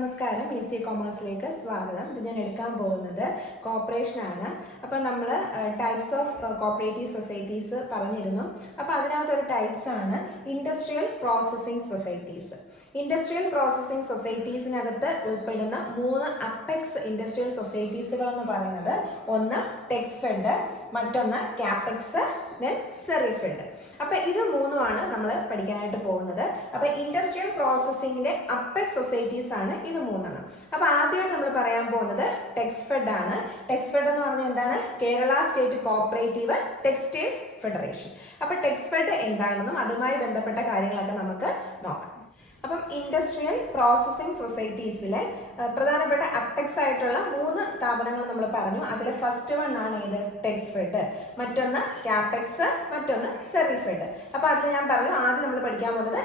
നമസ്കാരം. ഈസി കൊമേഴ്സിലേക്ക് സ്വാഗതം. ഇത് ഞാൻ എടുക്കാൻ പോകുന്നത് കോർപ്പറേഷനാണ്. അപ്പോൾ നമ്മൾ ടൈപ്സ് ഓഫ് കോപ്പറേറ്റീവ് സൊസൈറ്റീസ് പറഞ്ഞിരുന്നു. അപ്പോൾ അതിനകത്തൊരു ടൈപ്സാണ് industrial processing societies. Industrial processing സൊസൈറ്റീസിനകത്ത് ഉൾപ്പെടുന്ന 3 അപ്പെക്സ് ഇൻഡസ്ട്രിയൽ സൊസൈറ്റീസുകൾ എന്ന് പറയുന്നത് ഒന്ന് ടെക്സ്ഫെഡ്, മറ്റൊന്ന് ക്യാപെക്സ്, ദെൻ സെറിഫെഡ്. അപ്പോൾ ഇത് മൂന്നുമാണ് നമ്മൾ പഠിക്കാനായിട്ട് പോകുന്നത്. അപ്പോൾ ഇൻഡസ്ട്രിയൽ പ്രോസസ്സിംഗിന്റെ അപ്പെക്സ് സൊസൈറ്റീസ് ആണ് ഇത് മൂന്നെണ്ണം. അപ്പോൾ ആദ്യമായിട്ട് നമ്മൾ പറയാൻ പോകുന്നത് ടെക്സ്ഫെഡ് ആണ്. ടെക്സ്ഫെഡ് എന്ന് പറഞ്ഞാൽ എന്താണ്? Kerala state cooperative textiles federation. അപ്പോൾ ടെക്സ്ഫെഡ് എന്താണെന്നും അതുമായി ബന്ധപ്പെട്ട കാര്യങ്ങളൊക്കെ നമുക്ക് നോക്കാം. അപ്പം ഇൻഡസ്ട്രിയൽ പ്രോസസ്സിംഗ് സൊസൈറ്റീസിലെ പ്രധാനപ്പെട്ട അപ്പെക്സ് ആയിട്ടുള്ള 3 സ്ഥാപനങ്ങൾ നമ്മൾ പറഞ്ഞു. അതിൽ ഫസ്റ്റ് വൺ ആണ് ഏത്? ടെക്സ്ഫെഡ്, മറ്റൊന്ന് ക്യാപെക്സ്, മറ്റൊന്ന് സെറിഫെഡ്. അപ്പോൾ അതിൽ ഞാൻ പറഞ്ഞു ആദ്യം നമ്മൾ പഠിക്കാൻ പോകുന്നത്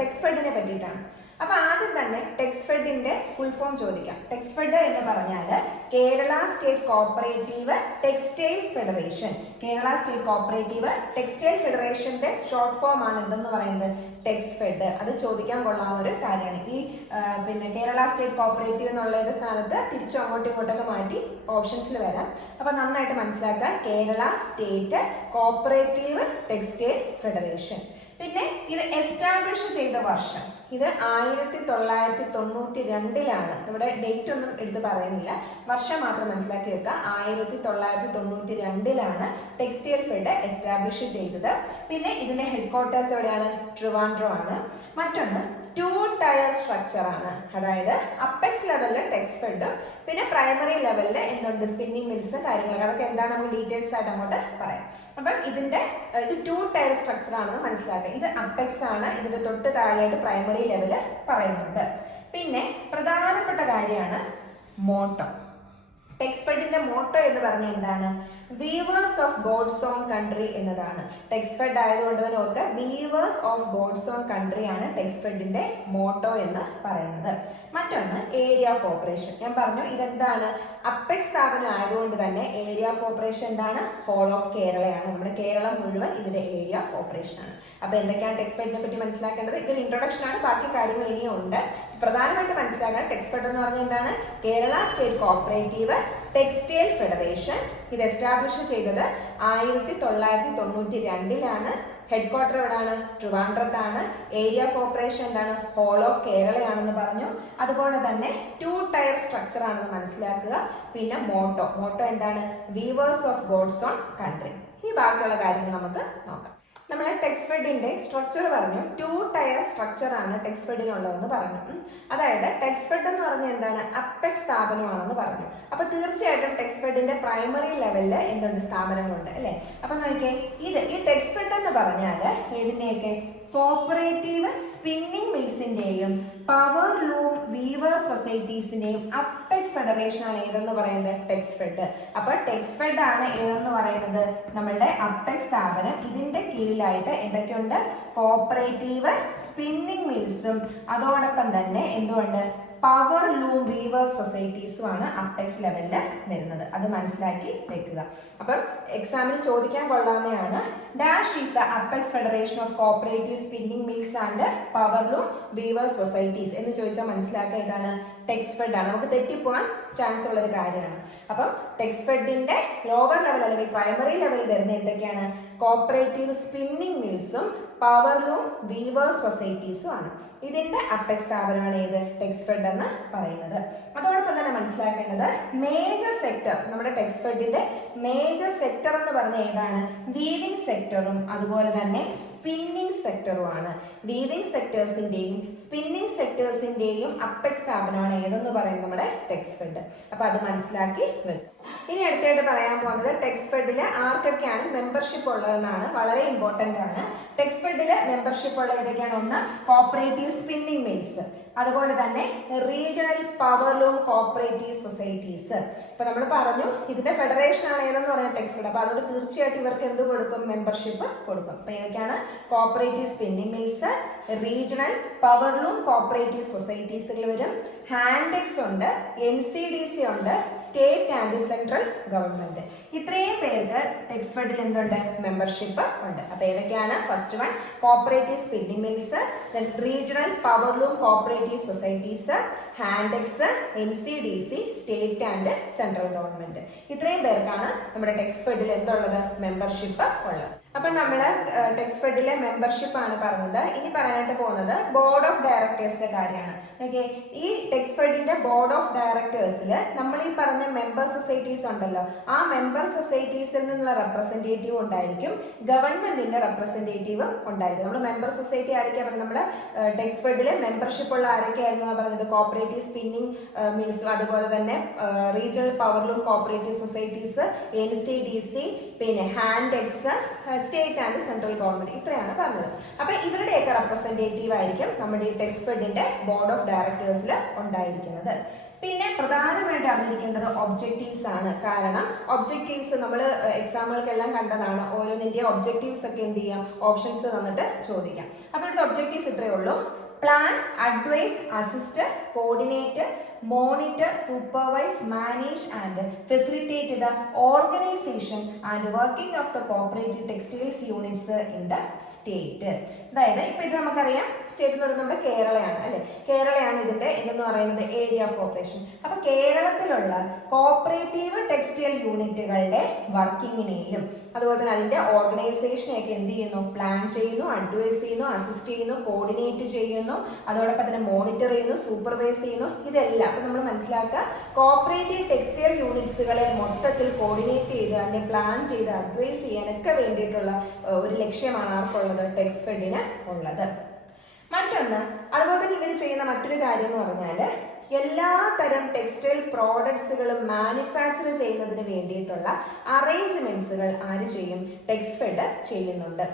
ടെക്സ്ഫെഡിനെ പറ്റിയിട്ടാണ്. അപ്പോൾ ആദ്യം തന്നെ ടെക്സ്ഫെഡിന്റെ ഫുൾ ഫോം ചോദിക്കാം. ടെക്സ്ഫെഡ് എന്ന് പറഞ്ഞാൽ Kerala state cooperative textiles federation. Kerala state cooperative textile ഫെഡറേഷന്റെ ഷോർട്ട് ഫോം ആണ് എന്തെന്ന് പറയുന്നത്? ടെക്സ്ഫെഡ്. അത് ചോദിക്കാൻ കൊള്ളാവുന്ന ഒരു കാര്യമാണ്. ഈ കേരള സ്റ്റേറ്റ് കോപ്പറേറ്റീവ് എന്നുള്ളതിന്റെ സ്ഥാനത്ത് തിരിച്ചും അങ്ങോട്ടും ഇങ്ങോട്ടൊക്കെ മാറ്റി ഓപ്ഷൻസിൽ വരാം. അപ്പൊ നന്നായിട്ട് മനസ്സിലാക്കുക. Kerala state cooperative textile federation. പിന്നെ ഇത് എസ്റ്റാബ്ലിഷ് ചെയ്ത വർഷം ഇത് 1992 ഇവിടെ ഡേറ്റ് ഒന്നും എടുത്ത് പറയുന്നില്ല, വർഷം മാത്രം മനസ്സിലാക്കി വെക്കുക. 1992 ടെക്സ്റ്റൈൽ ഫെഡ് എസ്റ്റാബ്ലിഷ് ചെയ്തത്. പിന്നെ ഇതിന്റെ ഹെഡ് ക്വാർട്ടേഴ്സ് എവിടെയാണ്? ട്രിവാൻഡ്രം ആണ്. മറ്റൊന്ന് 2 ടയർ സ്ട്രക്ചർ ആണ്. അതായത് അപ്പെക്സ് ലെവലിൽ ടെക്സ്ഫെഡും പിന്നെ പ്രൈമറി ലെവലിൽ എന്തുണ്ട്? സ്പിന്നിങ് മിൽസ് കാര്യങ്ങളൊക്കെ. അതൊക്കെ എന്താണ് നമുക്ക് ഡീറ്റെയിൽസ് ആയിട്ട് അങ്ങോട്ട് പറയാം. അപ്പം ഇത് 2 ടയർ സ്ട്രക്ചർ ആണെന്ന് മനസ്സിലാക്കുക. ഇത് അപ്പെക്സ് ആണ്. ഇതിന്റെ തൊട്ട് താഴെയായിട്ട് പ്രൈമറി ലെവല് പറയുന്നുണ്ട്. പിന്നെ പ്രധാനപ്പെട്ട കാര്യമാണ് മോട്ടോ. ടെക്സ്ഫെഡിന്റെ മോട്ടോ എന്ന് പറഞ്ഞാൽ എന്താണ്? Weavers of God's own country എന്നതാണ്. ടെക്സ്ഫെഡ് ആയതുകൊണ്ട് തന്നെ ഓർക്കുക, weavers of God's own country ആണ് ടെക്സ്ഫെഡിന്റെ മോട്ടോ എന്ന് പറയുന്നത്. മറ്റൊന്ന് ഏരിയ ഓഫ് ഓപ്പറേഷൻ. ഞാൻ പറഞ്ഞു ഇതെന്താണ്? അപ്പെക്സ് സ്ഥാപനം ആയതുകൊണ്ട് തന്നെ ഏരിയ ഓഫ് ഓപ്പറേഷൻ എന്താണ്? ഹോൾ ഓഫ് കേരളയാണ്. നമ്മുടെ കേരളം മുഴുവൻ ഇതിന്റെ ഏരിയ ഓഫ് ഓപ്പറേഷൻ ആണ്. അപ്പൊ എന്തൊക്കെയാണ് ടെക്സ്ഫെഡിനെ പറ്റി മനസ്സിലാക്കേണ്ടത്? ഇതൊരു ഇൻട്രൊഡക്ഷൻ ആണ്. ബാക്കി കാര്യങ്ങൾ ഇനിയും ഉണ്ട്. പ്രധാനമായിട്ട് മനസ്സിലാക്കാൻ ടെക്സ്ഫെഡ് എന്ന് പറഞ്ഞാൽ എന്താണ്? Kerala state cooperative textile federation. ഇത് എസ്റ്റാബ്ലിഷ് ചെയ്തത് 1992 ഹെഡ് ക്വാർട്ടർ എവിടെയാണ്? ട്രിവാൻഡ്രത്താണ്. ഏരിയ ഓഫ് ഓപ്പറേഷൻ എന്താണ്? ഹോൾ ഓഫ് കേരളയാണെന്ന് പറഞ്ഞു. അതുപോലെ തന്നെ 2 ടയർ സ്ട്രക്ചർ ആണെന്ന് മനസ്സിലാക്കുക. പിന്നെ മോട്ടോ എന്താണ്? Weavers of God's own country. ഈ ബാക്കിയുള്ള കാര്യങ്ങൾ നമുക്ക് നോക്കാം. നമ്മൾ ടെക്സ്ഫെഡിന്റെ സ്ട്രക്ചർ പറഞ്ഞു. 2 ടയർ സ്ട്രക്ചർ ആണ് ടെക്സ്ഫെഡിനുള്ളതെന്ന് പറഞ്ഞു. അതായത് ടെക്സ്ഫെഡ് എന്ന് പറഞ്ഞാൽ എന്താണ്? അപ്പെക്സ് സ്ഥാപനമാണെന്ന് പറഞ്ഞു. അപ്പൊ തീർച്ചയായിട്ടും ടെക്സ്ഫെഡിന്റെ പ്രൈമറി ലെവലിൽ എന്തുണ്ട്? സ്ഥാപനങ്ങളുണ്ട് അല്ലെ? അപ്പൊ നോക്കിയേ, ഈ ടെക്സ്ഫെഡ് എന്ന് പറഞ്ഞാൽ ഏതിന്റെയൊക്കെ? കോപ്പറേറ്റീവ് സ്പിന്നിങ് മിൽസിന്റെയും പവർ ലൂം വീവർ സൊസൈറ്റീസിന്റെയും അപ്പെക്സ് ഫെഡറേഷൻ ആണ് ഏതെന്ന് പറയുന്നത്? ടെക്സ്ഫെഡ്. അപ്പൊ ടെക്സ്ഫെഡ് ആണ് ഏതെന്ന് പറയുന്നത്? നമ്മളുടെ അപ്പെക്സ് സ്ഥാപനം. ഇതിന്റെ കീഴിലായിട്ട് എന്തൊക്കെയുണ്ട്? കോപ്പറേറ്റീവ് സ്പിന്നിങ് മിൽസും അതോടൊപ്പം തന്നെ എന്തുകൊണ്ട്? പവർ ലൂം വീവർ സൊസൈറ്റീസും ആണ് അപ്പെക്സ് ലെവലിൽ വരുന്നത്. അത് മനസ്സിലാക്കി വെക്കുക. അപ്പം എക്സാമിന് ചോദിക്കാൻ കൊള്ളാവുന്നതാണ്. Dash is the apex federation of cooperative spinning mills and power loom weaver societies എന്ന് ചോദിച്ചാൽ മനസ്സിലാക്കുക ഇതാണ് ടെക്സ്ഫെഡ് ആണ്. നമുക്ക് തെറ്റിപ്പോവാൻ ചാൻസ് ഉള്ള ഒരു കാര്യമാണ്. അപ്പം ടെക്സ്ഫെഡിന്റെ ലോവർ ലെവൽ അല്ലെങ്കിൽ പ്രൈമറി ലെവൽ വരുന്ന എന്തൊക്കെയാണ്? കോപ്പറേറ്റീവ് സ്പിന്നിങ് മിൽസും പവർ ലൂം വീവർ സൊസൈറ്റീസും ആണ്. ഇതിന്റെ അപ്പെക്സ് സ്ഥാപനമാണ് ഏത്? ടെക്സ്ഫെഡ് എന്ന് പറയുന്നത്. അതോടൊപ്പം തന്നെ മനസ്സിലാക്കേണ്ടത് മേജർ സെക്ടർ, നമ്മുടെ ടെക്സ്ഫെഡിന്റെ മേജർ സെക്ടർ എന്ന് പറഞ്ഞാൽ ഏതാണ്? വീവിംഗ് സെക്ടറും അതുപോലെ തന്നെ സ്പിന്നിങ് സെക്ടറും ആണ്. വീവിംഗ് സെക്ടേഴ്സിന്റെയും സ്പിന്നിങ് സെക്ടേഴ്സിന്റെയും അപ്പെക്സ് സ്ഥാപനമാണ് ഏതെന്ന് പറയുന്നത്? നമ്മുടെ ടെക്സ്ഫെഡ്. അപ്പൊ അത് മനസ്സിലാക്കി വെക്കും. ഇനി അടുത്തായിട്ട് പറയാൻ പോകുന്നത് ടെക്സ്ഫെഡില് ആർക്കൊക്കെയാണ് മെമ്പർഷിപ്പ് ഉള്ളതെന്നാണ്. വളരെ ഇമ്പോർട്ടന്റ് ആണ്. ടെക്സ്ഫെഡില് മെമ്പർഷിപ്പ് ഉള്ള ഏതൊക്കെയാണ്? ഒന്ന് കോപ്പറേറ്റീവ് സ്പിന്നിങ് മിൽസ്, അതുപോലെ തന്നെ regional power loom cooperative societies. ഇപ്പൊ നമ്മൾ പറഞ്ഞു ഇതിന്റെ ഫെഡറേഷൻ ആണ് ഏതെന്ന് പറയുന്നത്? ടെക്സ്ഫെഡ്. അപ്പൊ അതുകൊണ്ട് തീർച്ചയായിട്ടും ഇവർക്ക് എന്ത് കൊടുക്കും? മെമ്പർഷിപ്പ് കൊടുക്കും. അപ്പൊ ഏതൊക്കെയാണ്? Cooperative spinning mills, regional power loom cooperative സൊസൈറ്റീസുകൾ വരും. ഹാൻഡെക്സ് ഉണ്ട്, NCDC ഉണ്ട്, സ്റ്റേറ്റ് ആൻഡ് സെൻട്രൽ ഗവൺമെന്റ്. ഇത്രയും പേർക്ക് ടെക്സ്ഫെഡിൽ എന്തുണ്ട്? മെമ്പർഷിപ്പ് ഉണ്ട്. അപ്പൊ ഏതൊക്കെയാണ്? First one cooperative spinning mills, regional power loom cooperative societies, Hantex, NCDC, state and central government. ഇത്രയും പേർക്കാണ് നമ്മുടെ ടെക്സ്ഫെഡിൽ എന്തുള്ളത്, മെമ്പർഷിപ്പ് ഉള്ളത്. അപ്പൊ നമ്മള് ടെക്സ്ഫെഡിലെ മെമ്പർഷിപ്പ് ആണ് പറഞ്ഞത്. ഇനി പറയാനായിട്ട് പോകുന്നത് ബോർഡ് ഓഫ് ഡയറക്ടേഴ്സിന്റെ കാര്യമാണ്. ഓക്കെ, ഈ ടെക്സ്ഫെഡിന്റെ ബോർഡ് ഓഫ് ഡയറക്ടേഴ്സിൽ നമ്മൾ ഈ പറഞ്ഞ മെമ്പർ സൊസൈറ്റീസ് ഉണ്ടല്ലോ, ആ മെമ്പർ സൊസൈറ്റീസിൽ നിന്നുള്ള റെപ്രസെന്റേറ്റീവ് ഉണ്ടായിരിക്കും, ഗവൺമെന്റിന്റെ റെപ്രസെന്റേറ്റീവും ഉണ്ടായിരിക്കും. നമ്മൾ മെമ്പർ സൊസൈറ്റി ആരൊക്കെയാ പറഞ്ഞത്, നമ്മുടെ ടെക്സ്ഫെഡിലെ മെമ്പർഷിപ്പ് ഉള്ള ആരൊക്കെയായിരുന്നു പറഞ്ഞത്, കോപ്പറേറ്റീവ് സ്പിന്നിങ് മിൽസും അതുപോലെ തന്നെ regional power loom cooperative societies, NCDC, പിന്നെ Hantex, state and central government, ഇത്രയാണ് പറഞ്ഞത്. അപ്പൊ ഇവരുടെയൊക്കെ റെപ്രസെന്റേറ്റീവ് ആയിരിക്കും നമ്മുടെ ഈ ടെക്സ്ഫെഡിന്റെ ബോർഡ് ഓഫ് ഡയറക്ടേഴ്സിൽ ഉണ്ടായിരിക്കുന്നത്. പിന്നെ പ്രധാനമായിട്ട് അറിഞ്ഞിരിക്കേണ്ടത് ഒബ്ജക്റ്റീവ്സ് ആണ്. കാരണം ഒബ്ജക്റ്റീവ്സ് നമ്മൾ എക്സാമുകൾക്കെല്ലാം കണ്ടതാണ്. ഓരോന്നിന്റെ ഒബ്ജക്റ്റീവ്സ് ഒക്കെ എന്ത് ചെയ്യാം, ഓപ്ഷൻസ് തന്നിട്ട് ചോദിക്കാം. അപ്പോൾ ഇവിടുത്തെ ഒബ്ജക്റ്റീവ്സ് ഇത്രയേ ഉള്ളൂ: plan, advise, assist, coordinate, monitor, supervise, manage and facilitate the organization and working of the cooperative textiles units in the state. അതായത് ഇപ്പൊ ഇത് നമുക്കറിയാം, സ്റ്റേറ്റ് എന്ന് പറയുന്നത് നമ്മുടെ കേരളയാണ് അല്ലെ, കേരളയാണ് ഇതിന്റെ എന്ന് പറയുന്നത് ഏരിയ ഓഫ് ഓപ്പറേഷൻ. അപ്പൊ കേരളത്തിലുള്ള കോപ്പറേറ്റീവ് ടെക്സ്റ്റൈൽ യൂണിറ്റുകളുടെ വർക്കിങ്ങിനെയും അതുപോലെ തന്നെ അതിന്റെ ഓർഗനൈസേഷനെയൊക്കെ എന്ത് ചെയ്യുന്നു, പ്ലാൻ ചെയ്യുന്നു, അഡ്വൈസ് ചെയ്യുന്നു, അസിസ്റ്റ് ചെയ്യുന്നു, കോർഡിനേറ്റ് ചെയ്യുന്നു, അതോടൊപ്പം തന്നെ മോണിറ്റർ ചെയ്യുന്നു, സൂപ്പർവൈസ് ചെയ്യുന്നു. ഇതെല്ലാം അപ്പൊ നമ്മൾ മനസ്സിലാക്കുക, കോപ്പറേറ്റീവ് ടെക്സ്റ്റൈൽ യൂണിറ്റ്സുകളെ മൊത്തത്തിൽ കോർഡിനേറ്റ് ചെയ്ത് അതിനെ പ്ലാൻ ചെയ്ത് അഡ്വൈസ് ചെയ്യാനൊക്കെ വേണ്ടിയിട്ടുള്ള ഒരു ലക്ഷ്യമാണ് ആർക്കുള്ളത്, ടെക്സ്ഫെഡിന് ഉള്ളത്. മറ്റൊന്ന്, അതുപോലെ തന്നെ ഇവർ ചെയ്യുന്ന മറ്റൊരു കാര്യം എന്ന് പറഞ്ഞാൽ എല്ലാ തരം ടെക്സ്റ്റൈൽ പ്രോഡക്ട്സുകളും മാനുഫാക്ചർ ചെയ്യുന്നതിന് വേണ്ടിയിട്ടുള്ള അറേഞ്ച്മെന്റ്സുകൾ ആര് ചെയ്യും, ടെക്സ്ഫെഡ് ചെയ്യുന്നുണ്ട്.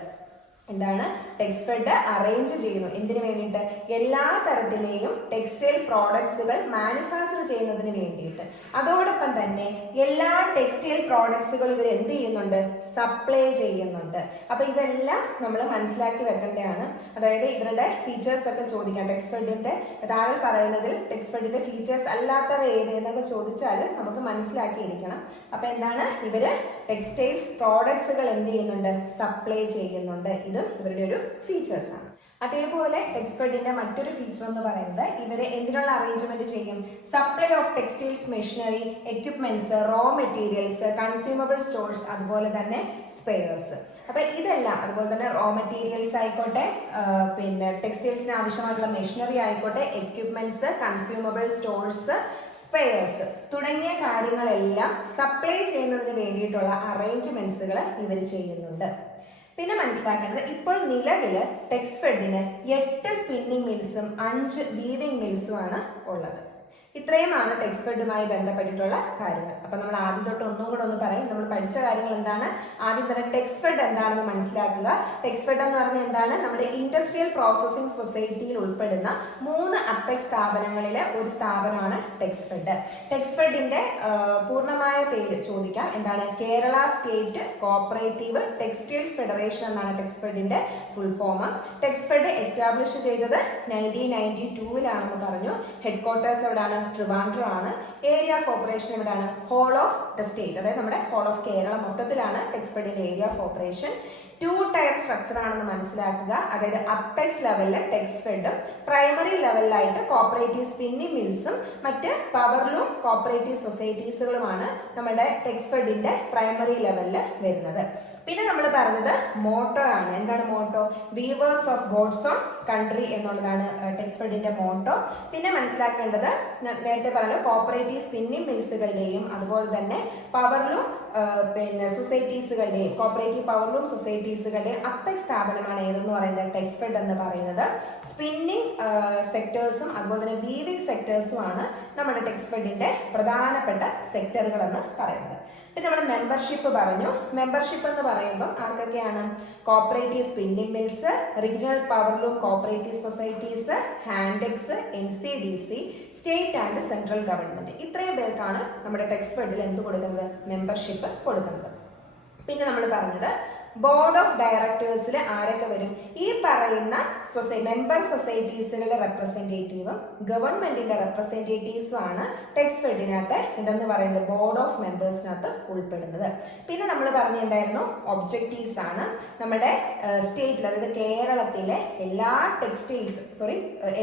എന്താണ്, ടെക്സ്ഫെഡ് അറേഞ്ച് ചെയ്യുന്നു എന്തിനു വേണ്ടിയിട്ട്, എല്ലാ തരത്തിലെയും ടെക്സ്റ്റൈൽ പ്രോഡക്ട്സുകൾ മാനുഫാക്ചർ ചെയ്യുന്നതിന് വേണ്ടിയിട്ട്. അതോടൊപ്പം തന്നെ എല്ലാ ടെക്സ്റ്റൈൽ പ്രോഡക്ട്സുകൾ ഇവർ എന്ത് ചെയ്യുന്നുണ്ട്, സപ്ലൈ ചെയ്യുന്നുണ്ട്. അപ്പൊ ഇതെല്ലാം നമ്മൾ മനസ്സിലാക്കി വെക്കേണ്ടതാണ്. അതായത് ഇവരുടെ ഫീച്ചേഴ്സ് ഒക്കെ ചോദിക്കാം, ടെക്സ്ഫെഡിന്റെ താഴെ പറയുന്നതിൽ ടെക്സ്ഫെഡിന്റെ ഫീച്ചേഴ്സ് അല്ലാത്തവ ഏത് എന്നൊക്കെ ചോദിച്ചാൽ നമുക്ക് മനസ്സിലാക്കിയിരിക്കണം. അപ്പൊ എന്താണ്, ഇവര് ടെക്സ്റ്റൈൽസ് പ്രോഡക്ട്സുകൾ എന്ത് ചെയ്യുന്നുണ്ട്, സപ്ലൈ ചെയ്യുന്നുണ്ട്. ഇതും ഇവരുടെ ഒരു ഫീച്ചേഴ്സ് ആണ്. അതേപോലെ ടെക്സ്ഫെഡിന്റെ മറ്റൊരു ഫീച്ചർ എന്ന് പറയുന്നത് ഇവര് എന്തിനുള്ള അറേഞ്ച്മെന്റ് ചെയ്യും, supply of textiles machinery, equipments, raw materials, consumable stores, അതുപോലെ തന്നെ സ്പെയർസ്. അപ്പൊ ഇതെല്ലാം, അതുപോലെ തന്നെ റോ മെറ്റീരിയൽസ് ആയിക്കോട്ടെ, പിന്നെ ടെക്സ്റ്റൈൽസിന് ആവശ്യമായിട്ടുള്ള മെഷീനറി ആയിക്കോട്ടെ, എക്യുപ്മെന്റ്സ്, കൺസ്യൂമബിൾ സ്റ്റോഴ്സ്, സ്പെയർസ് തുടങ്ങിയ കാര്യങ്ങളെല്ലാം സപ്ലൈ ചെയ്യുന്നതിന് വേണ്ടിയിട്ടുള്ള അറേഞ്ച്മെന്റ്സുകൾ ഇവർ ചെയ്യുന്നുണ്ട്. പിന്നെ മനസ്സിലാക്കേണ്ടത്, ഇപ്പോൾ നിലവിൽ ടെക്സ്ഫെഡിന് 8 സ്പിന്നിങ് മിൽസും 5 വീവിംഗ് മിൽസും ആണ് ഉള്ളത്. ഇത്രയുമാണ് ടെക്സ്ഫെഡുമായി ബന്ധപ്പെട്ടിട്ടുള്ള കാര്യങ്ങൾ. അപ്പൊ നമ്മൾ ആദ്യം തൊട്ട് ഒന്നും കൂടെ ഒന്ന് പറയും, നമ്മൾ പഠിച്ച കാര്യങ്ങൾ എന്താണ്. ആദ്യം തന്നെ ടെക്സ്ഫെഡ് എന്താണെന്ന് മനസ്സിലാക്കുക. ടെക്സ്ഫെഡ് എന്ന് പറഞ്ഞാൽ എന്താണ്, നമ്മുടെ ഇൻഡസ്ട്രിയൽ പ്രോസസിംഗ് സൊസൈറ്റിയിൽ ഉൾപ്പെടുന്ന 3 അപ്പെക്സ് സ്ഥാപനങ്ങളിലെ ഒരു സ്ഥാപനമാണ് ടെക്സ്ഫെഡ്. ടെക്സ്ഫെഡിന്റെ പൂർണ്ണമായ പേര് ചോദിക്കാം, എന്താണ്, Kerala state cooperative textiles federation എന്നാണ് ടെക്സ്ഫെഡിന്റെ ഫുൾ ഫോം. ടെക്സ്ഫെഡ് എസ്റ്റാബ്ലിഷ് ചെയ്തത് 1992 പറഞ്ഞു. ഹെഡ് ക്വാർട്ടേഴ്സ് എവിടെയാണ്, ട്രിവാൻഡ്രം ആണ്. ഏരിയ ഓഫ് ഓപ്പറേഷൻ എവിടെയാണ്, ഹോൾ ഓഫ് ദ സ്റ്റേറ്റ്, അതായത് നമ്മുടെ ഹോൾ ഓഫ് കേരള മൊത്തത്തിലാണ് ടെക്സ്ഫെഡിന്റെ area of operation. 2 tier structure ആണെന്ന് മനസ്സിലാക്കുക. അതായത് അപ്പെക്സ് ലെവലിൽ ടെക്സ്ഫെഡും പ്രൈമറി ലെവലിലായിട്ട് കോപ്പറേറ്റീവ് സ്പിന്നിംഗ് മിൽസും മറ്റ് പവർലൂം കോപ്പറേറ്റീവ് സൊസൈറ്റീസുകളുമാണ് നമ്മുടെ ടെക്സ്ഫെഡിന്റെ പ്രൈമറി ലെവലിൽ വരുന്നത്. പിന്നെ നമ്മൾ പറഞ്ഞത് മോട്ടോ ആണ്. എന്താണ് motto, weavers of God's own country എന്നുള്ളതാണ് ടെക്സ്ഫെഡിന്റെ മോട്ടോ. പിന്നെ മനസ്സിലാക്കേണ്ടത്, നേരത്തെ പറഞ്ഞു, കോപ്പറേറ്റീവ് സ്പിന്നിംഗ് മിൽസുകളുടെയും അതുപോലെ തന്നെ പവർലൂം പിന്നെ സൊസൈറ്റീസുകളുടെയും കോപ്പറേറ്റീവ് പവർലൂം സൊസൈറ്റീസുകളുടെയും അപ്പെക്സ് സ്ഥാപനമാണ് ഏതെന്ന് പറയുന്നത്, ടെക്സ്ഫെഡ് എന്ന് പറയുന്നത്. സ്പിന്നിംഗ് സെക്ടേഴ്സും അതുപോലെ തന്നെ വീവിംഗ് സെക്ടേഴ്സും ആണ് നമ്മുടെ ടെക്സ്ഫെഡിന്റെ പ്രധാനപ്പെട്ട സെക്ടറുകൾ എന്ന് പറയുന്നത്. പിന്നെ നമ്മൾ മെമ്പർഷിപ്പ് പറഞ്ഞു. മെമ്പർഷിപ്പ് എന്ന് പറയുമ്പോൾ ആർക്കൊക്കെയാണ്, cooperative spinning mills, regional power loom cooperative societies, Hantex, NCDC, state and central government. ഇത്രയും പേർക്കാണ് നമ്മുടെ ടെക്സ്ഫെഡിൽ എന്ത് കൊടുക്കുന്നത്, മെമ്പർഷിപ്പ് കൊടുക്കുന്നത്. പിന്നെ നമ്മൾ പറഞ്ഞത് ബോർഡ് ഓഫ് ഡയറക്ടേഴ്സിൽ ആരൊക്കെ വരും? ഈ പറയുന്ന മെമ്പർ സൊസൈറ്റീസുകളുടെ റെപ്രസെൻറ്റേറ്റീവും ഗവൺമെന്റിന്റെ റെപ്രസെൻറ്റേറ്റീവ്സും ആണ് ടെക്സ്ഫെഡിനകത്ത് എന്തെന്ന് പറയുന്നത് ബോർഡ് ഓഫ് മെമ്പേഴ്സിനകത്ത് ഉൾപ്പെടുന്നത്. പിന്നെ നമ്മൾ പറഞ്ഞിട്ടുണ്ടായിരുന്നു ഒബ്ജക്റ്റീവ്സ് ആണ്. നമ്മുടെ സ്റ്റേറ്റിൽ, അതായത് കേരളത്തിലെ എല്ലാ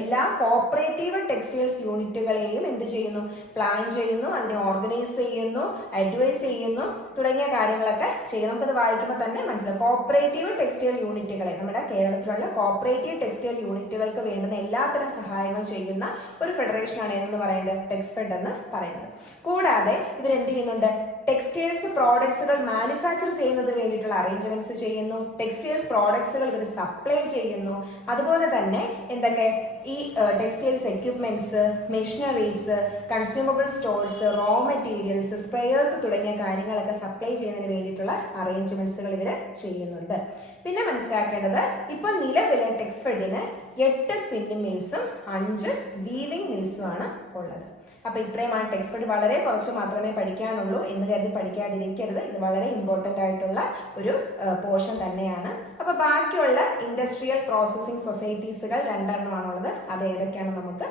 എല്ലാ കോപ്പറേറ്റീവ് ടെക്സ്റ്റൈൽസ് യൂണിറ്റുകളെയും എന്ത് ചെയ്യുന്നു? പ്ലാൻ ചെയ്യുന്നു, അതിനെ ഓർഗനൈസ് ചെയ്യുന്നു, അഡ്വൈസ് ചെയ്യുന്നു തുടങ്ങിയ കാര്യങ്ങളൊക്കെ ചെയ്യും. നമുക്കത് വായിക്കുമ്പോൾ തന്നെ മനസ്സിലാവും. കോപ്പറേറ്റീവ് ടെക്സ്റ്റൈൽ യൂണിറ്റുകളെ, നമ്മുടെ കേരളത്തിലുള്ള കോപ്പറേറ്റീവ് ടെക്സ്റ്റൈൽ യൂണിറ്റുകൾക്ക് വേണ്ടുന്ന എല്ലാത്തരം സഹായങ്ങൾ ചെയ്യുന്ന ഒരു ഫെഡറേഷനാണ് എന്ന് പറയുന്നത് ടെക്സ്ഫെഡ് എന്ന് പറയുന്നത്. കൂടാതെ ഇവരെന്ത് ചെയ്യുന്നുണ്ട്? ടെക്സ്റ്റൈൽസ് പ്രോഡക്ട്സുകൾ മാനുഫാക്ചർ ചെയ്യുന്നതിന് വേണ്ടിയിട്ടുള്ള അറേഞ്ച്മെന്റ്സ് ചെയ്യുന്നു, ടെക്സ്റ്റൈൽസ് പ്രോഡക്ട്സുകൾ ഇവർ സപ്ലൈ ചെയ്യുന്നു. അതുപോലെ തന്നെ എന്തൊക്കെ ഈ textiles equipments, machineries, consumable stores, raw materials, spares തുടങ്ങിയ കാര്യങ്ങളൊക്കെ സപ്ലൈ ചെയ്യുന്നതിന് വേണ്ടിയിട്ടുള്ള അറേഞ്ച്മെന്റ്സുകൾ ഇവർ ചെയ്യുന്നുണ്ട്. പിന്നെ മനസ്സിലാക്കേണ്ടത്, ഇപ്പൊ നിലവിലെ ടെക്സ്ഫെഡിന് 8 സ്പിന്നിംഗ് മിൽസും 5 വീവിംഗ് മിൽസും ആണ് ഉള്ളത്. അപ്പൊ ഇത്രയുമാണ് ടെക്സ്ഫെഡ്. വളരെ കുറച്ച് മാത്രമേ പഠിക്കാനുള്ളൂ എന്ന് കരുതി പഠിക്കാതിരിക്കരുത്. ഇത് വളരെ ഇമ്പോർട്ടൻ്റ് ആയിട്ടുള്ള ഒരു പോർഷൻ തന്നെയാണ്. അപ്പൊ ബാക്കിയുള്ള ഇൻഡസ്ട്രിയൽ പ്രോസസ്സിംഗ് സൊസൈറ്റീസുകൾ 2 എണ്ണമാണുള്ളത്. അത് ഏതൊക്കെയാണെന്ന് നമുക്ക്